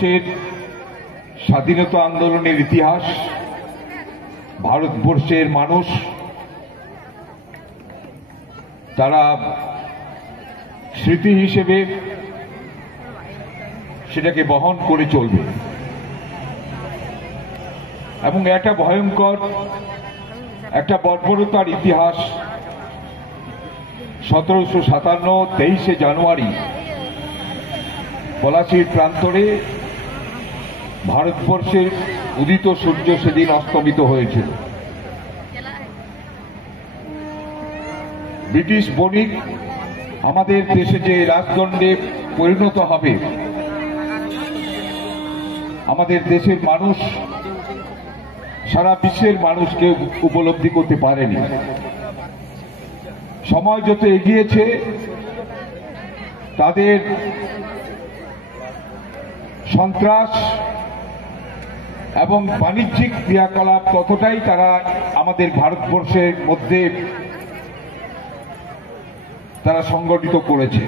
ভারতবর্ষের স্বাধীনতা আন্দোলনের ইতিহাস, ভারতবর্ষের মানুষ তারা স্মৃতি হিসেবে সেটাকে বহন করে চলবে এবং একটা ভয়ঙ্কর একটা বর্বরতার ইতিহাস 1757 23শে জানুয়ারি পলাশীর প্রান্তরে ভারতবর্ষের উদিত সূর্য সেদিন অস্তমিত হয়েছিল। ব্রিটিশ বণিক আমাদের দেশে যে রাজদণ্ডে পরিণত হবে আমাদের দেশের মানুষ সারা বিশ্বের মানুষকে উপলব্ধি করতে পারেনি। সময় যত এগিয়েছে তাদের সন্ত্রাস এবং বাণিজ্যিক ক্রিয়াকলাপ ততটাই তারা আমাদের ভারতবর্ষের মধ্যে তারা সংগঠিত করেছে।